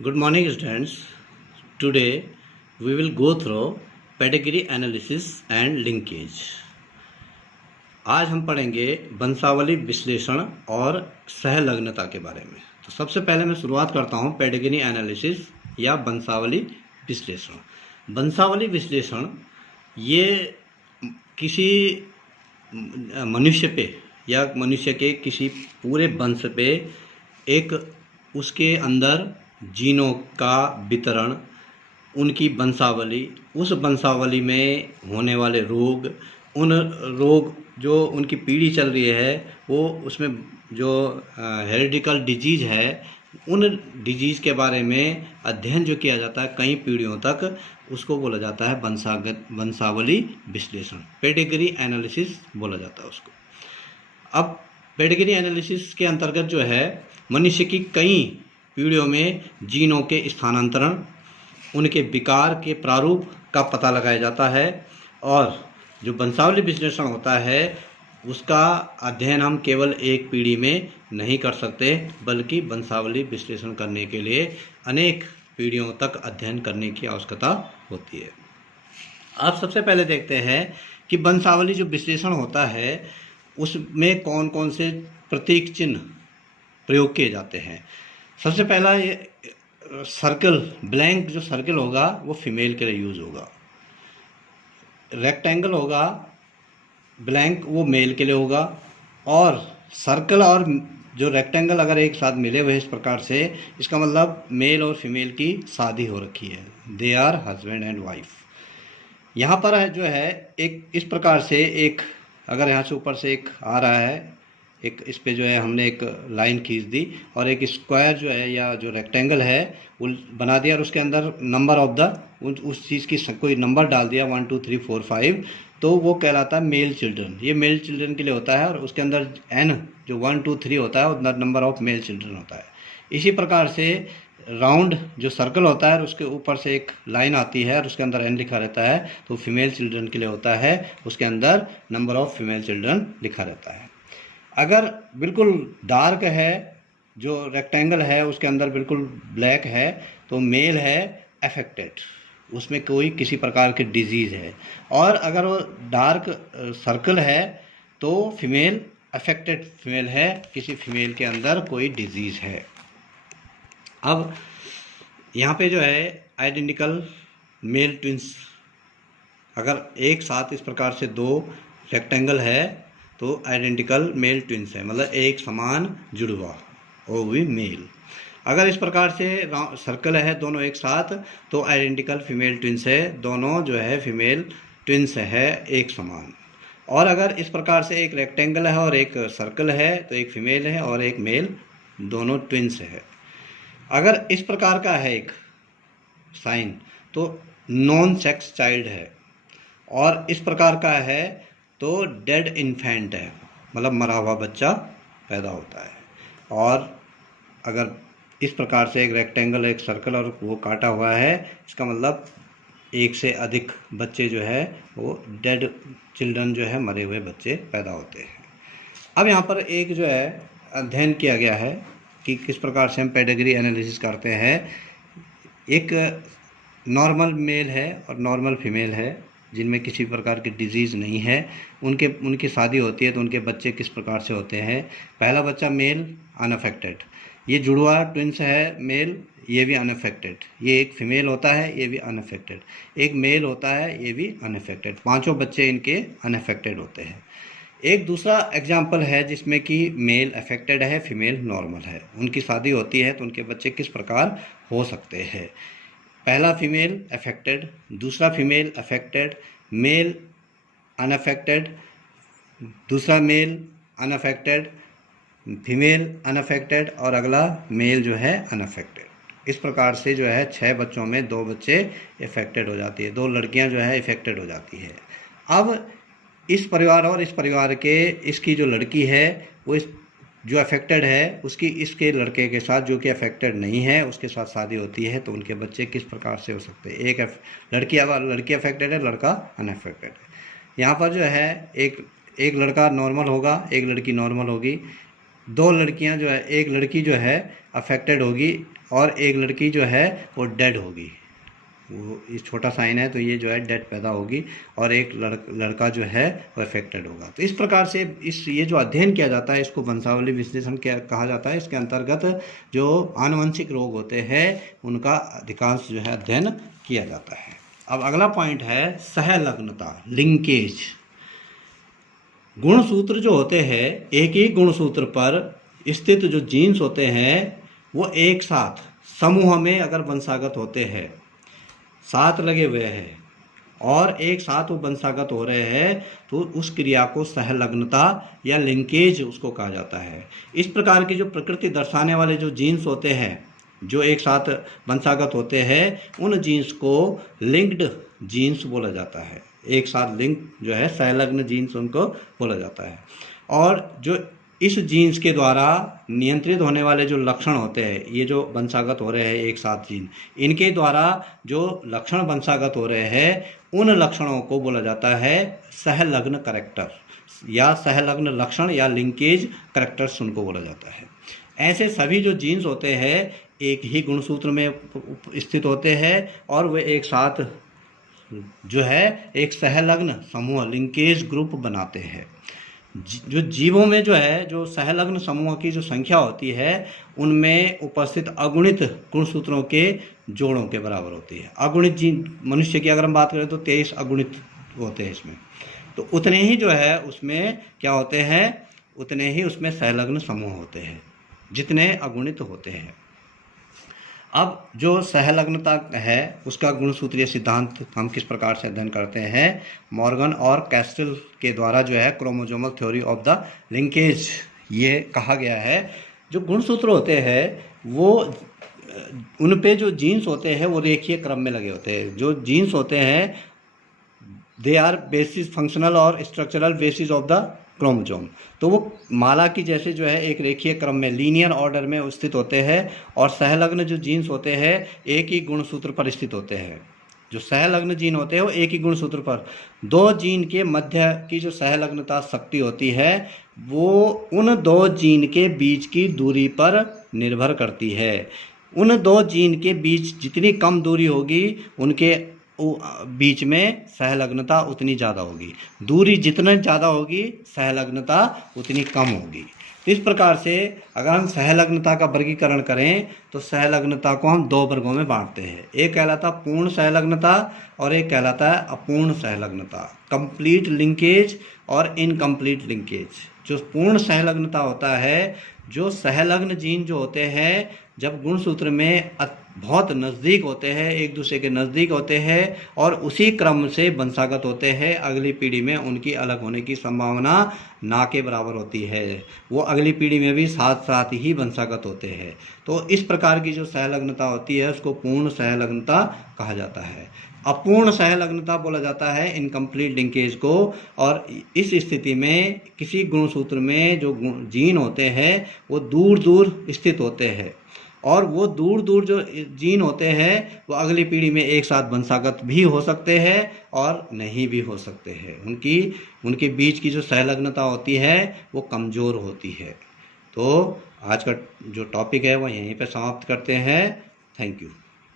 Good morning, students. Today we will go through pedigree analysis and linkage. आज हम पढ़ेंगे वंशावली विश्लेषण और सहलग्नता के बारे में। तो सबसे पहले मैं शुरुआत करता हूँ पेडिग्री एनालिसिस या वंशावली विश्लेषण। वंशावली विश्लेषण ये किसी मनुष्य पे या मनुष्य के किसी पूरे वंश पे एक उसके अंदर जीनों का वितरण, उनकी वंशावली, उस वंशावली में होने वाले रोग, उन रोग जो उनकी पीढ़ी चल रही है वो उसमें जो हेरिडिकल डिजीज़ है उन डिजीज़ के बारे में अध्ययन जो किया जाता है कई पीढ़ियों तक, उसको बोला जाता है वंशावली विश्लेषण, पेडिग्री एनालिसिस बोला जाता है उसको। अब पेडिग्री एनालिसिस के अंतर्गत जो है मनुष्य की कई पीढ़ियों में जीनों के स्थानांतरण, उनके विकार के प्रारूप का पता लगाया जाता है और जो वंशावली विश्लेषण होता है उसका अध्ययन हम केवल एक पीढ़ी में नहीं कर सकते, बल्कि वंशावली विश्लेषण करने के लिए अनेक पीढ़ियों तक अध्ययन करने की आवश्यकता होती है। अब सबसे पहले देखते हैं कि वंशावली जो विश्लेषण होता है उसमें कौन कौन से प्रतीक चिन्ह प्रयोग किए जाते हैं। सबसे पहला ये सर्कल, ब्लैंक जो सर्कल होगा वो फीमेल के लिए यूज़ होगा। रेक्टेंगल होगा ब्लैंक वो मेल के लिए होगा। और सर्कल और जो रेक्टेंगल अगर एक साथ मिले हुए इस प्रकार से, इसका मतलब मेल और फीमेल की शादी हो रखी है, they are husband and wife. यहाँ पर है जो है एक इस प्रकार से एक, अगर यहाँ से ऊपर से एक आ रहा है, एक इस पे जो है हमने एक लाइन खींच दी और एक स्क्वायर जो है या जो रेक्टेंगल है वो बना दिया और उसके अंदर नंबर ऑफ द उस चीज़ की कोई नंबर डाल दिया 1 2 3 4 5, तो वो कहलाता है मेल चिल्ड्रन। ये मेल चिल्ड्रन के लिए होता है और उसके अंदर n जो 1 2 3 होता है वो नंबर ऑफ मेल चिल्ड्रन होता है। इसी प्रकार से राउंड जो सर्कल होता है उसके ऊपर से एक लाइन आती है और उसके अंदर n लिखा रहता है, तो फीमेल चिल्ड्रन के लिए होता है, उसके अंदर नंबर ऑफ फीमेल चिल्ड्रन लिखा रहता है। अगर बिल्कुल डार्क है, जो रेक्टेंगल है उसके अंदर बिल्कुल ब्लैक है, तो मेल है अफेक्टेड, उसमें कोई किसी प्रकार की डिजीज़ है। और अगर वो डार्क सर्कल है तो फीमेल अफेक्टेड फीमेल है, किसी फीमेल के अंदर कोई डिजीज़ है। अब यहाँ पे जो है आइडेंटिकल मेल ट्विंस, अगर एक साथ इस प्रकार से दो रेक्टेंगल है तो आइडेंटिकल मेल ट्विंस है, मतलब एक समान जुड़वा, वो भी मेल। अगर इस प्रकार से सर्कल है दोनों एक साथ तो आइडेंटिकल फीमेल ट्विंस है, दोनों जो है फीमेल ट्विंस है एक समान। और अगर इस प्रकार से एक रेक्टेंगल है और एक सर्कल है तो एक फीमेल है और एक मेल, दोनों ट्विंस है। अगर इस प्रकार का है एक साइन तो नॉन सेक्स चाइल्ड है, और इस प्रकार का है तो डेड इन्फेंट है, मतलब मरा हुआ बच्चा पैदा होता है। और अगर इस प्रकार से एक रेक्टेंगल एक सर्कल और वो काटा हुआ है, इसका मतलब एक से अधिक बच्चे जो है वो डेड चिल्ड्रन जो है, मरे हुए बच्चे पैदा होते हैं। अब यहाँ पर एक जो है अध्ययन किया गया है कि किस प्रकार से हम पेडिग्री एनालिसिस करते हैं। एक नॉर्मल मेल है और नॉर्मल फीमेल है जिनमें किसी प्रकार की डिजीज़ नहीं है, उनकी शादी होती है तो उनके बच्चे किस प्रकार से होते हैं। पहला बच्चा मेल अनअफेक्टेड, ये जुड़वा ट्विंस है मेल, ये भी अनअफेक्टेड। ये एक फीमेल होता है, ये भी अनअफेक्टेड। एक मेल होता है, ये भी अनअफेक्टेड। पांचों बच्चे इनके अनअफेक्टेड होते हैं। एक दूसरा एग्जाम्पल है जिसमें कि मेल अफेक्टेड है, फीमेल नॉर्मल है, उनकी शादी होती है तो उनके बच्चे किस प्रकार हो सकते हैं। पहला फीमेल अफेक्टेड, दूसरा फीमेल अफेक्टेड, मेल अनअफेक्टेड, दूसरा मेल अनअफेक्टेड, फीमेल अनअफेक्टेड और अगला मेल जो है अनअफेक्टेड। इस प्रकार से जो है 6 बच्चों में 2 बच्चे अफेक्टेड हो जाती है, 2 लड़कियां जो है अफेक्टेड हो जाती है। अब इस परिवार और इस परिवार के इसकी जो लड़की है वो इस जो अफेक्टेड है उसकी इसके लड़के के साथ जो कि अफेक्टेड नहीं है उसके साथ शादी होती है, तो उनके बच्चे किस प्रकार से हो सकते हैं। एक लड़की अफेक्टेड है, लड़का अनअफेक्टेड है। यहाँ पर जो है एक लड़का नॉर्मल होगा, एक लड़की नॉर्मल होगी, दो लड़कियां जो है, एक लड़की जो है अफेक्टेड होगी और एक लड़की जो है वो डेड होगी। वो ये छोटा साइन है तो ये जो है डेड पैदा होगी और एक लड़का जो है वो अफेक्टेड होगा। तो इस प्रकार से ये जो अध्ययन किया जाता है इसको वंशावली विश्लेषण कहा जाता है। इसके अंतर्गत जो आनुवंशिक रोग होते हैं उनका अधिकांश जो है अध्ययन किया जाता है। अब अगला पॉइंट है सहलग्नता, लिंकेज। गुणसूत्र जो होते हैं, एक ही गुणसूत्र पर स्थित जो जीन्स होते हैं वो एक साथ समूह में अगर वंशागत होते हैं, साथ लगे हुए हैं और एक साथ वो वंशागत हो रहे हैं, तो उस क्रिया को सहलग्नता या लिंकेज उसको कहा जाता है। इस प्रकार की जो प्रकृति दर्शाने वाले जो जीन्स होते हैं जो एक साथ वंशागत होते हैं, उन जीन्स को लिंक्ड जीन्स बोला जाता है। एक साथ लिंक जो है सहलग्न जीन्स उनको बोला जाता है। और जो इस जीन्स के द्वारा नियंत्रित होने वाले जो लक्षण होते हैं, ये जो वंशागत हो रहे हैं एक साथ जीन, इनके द्वारा जो लक्षण वंशागत हो रहे हैं, उन लक्षणों को बोला जाता है सहलग्न कैरेक्टर या सहलग्न लक्षण या लिंकेज कैरेक्टर्स उनको बोला जाता है। ऐसे सभी जो जीन्स होते हैं एक ही गुणसूत्र में स्थित होते हैं और वे एक साथ जो है एक सहलग्न समूह लिंकेज ग्रुप बनाते हैं। जो जीवों में जो है जो सहलग्न समूह की जो संख्या होती है उनमें उपस्थित अगुणित गुणसूत्रों के जोड़ों के बराबर होती है। अगुणित जीव मनुष्य की अगर हम बात करें तो 23 अगुणित होते हैं इसमें, तो उतने ही जो है उसमें क्या होते हैं, उतने ही उसमें सहलग्न समूह होते हैं जितने अगुणित होते हैं। अब जो सहलग्नता है उसका गुणसूत्रीय सिद्धांत हम किस प्रकार से अध्ययन करते हैं, मॉर्गन और कैस्टल के द्वारा जो है chromosomal theory of the linkage ये कहा गया है। जो गुणसूत्र होते हैं वो उन पे जो जीन्स होते हैं वो रेखीय क्रम में लगे होते हैं। जो जीन्स होते हैं दे आर बेसिस फंक्शनल और structural basis of the chromosome, तो वो माला की जैसे जो है एक रेखीय क्रम में लीनियर ऑर्डर में स्थित होते हैं। और सहलग्न जो जीन्स होते हैं एक ही गुणसूत्र पर स्थित होते हैं। जो सहलग्न जीन होते हैं वो एक ही गुणसूत्र पर, दो जीन के मध्य की जो सहलग्नता शक्ति होती है वो उन दो जीन के बीच की दूरी पर निर्भर करती है। उन दो जीन के बीच जितनी कम दूरी होगी उनके बीच में सहलग्नता उतनी ज़्यादा होगी, दूरी जितना ज़्यादा होगी सहलग्नता उतनी कम होगी। तो इस प्रकार से अगर हम सहलग्नता का वर्गीकरण करें तो सहलग्नता को हम दो वर्गों में बांटते हैं। एक कहलाता पूर्ण सहलग्नता और एक कहलाता है अपूर्ण सहलग्नता, कंप्लीट लिंकेज और इनकम्प्लीट लिंकेज। जो पूर्ण सहलग्नता होता है, जो सहलग्न जीन जो होते हैं जब गुणसूत्र में बहुत नज़दीक होते हैं, एक दूसरे के नज़दीक होते हैं और उसी क्रम से वंशागत होते हैं, अगली पीढ़ी में उनकी अलग होने की संभावना ना के बराबर होती है। वो अगली पीढ़ी में भी साथ साथ ही वंशागत होते हैं। तो इस प्रकार की जो सहलग्नता होती है उसको पूर्ण सहलग्नता कहा जाता है। अपूर्ण सहलग्नता बोला जाता है इनकम्प्लीट लिंकेज को। और इस स्थिति में किसी गुणसूत्र में जो जीन होते हैं वो दूर दूर स्थित होते हैं और वो दूर दूर जो जीन होते हैं वो अगली पीढ़ी में एक साथ वंशागत भी हो सकते हैं और नहीं भी हो सकते हैं। उनके बीच की जो सहलग्नता होती है वो कमज़ोर होती है। तो आज का जो टॉपिक है वो यहीं पे समाप्त करते हैं। Thank you.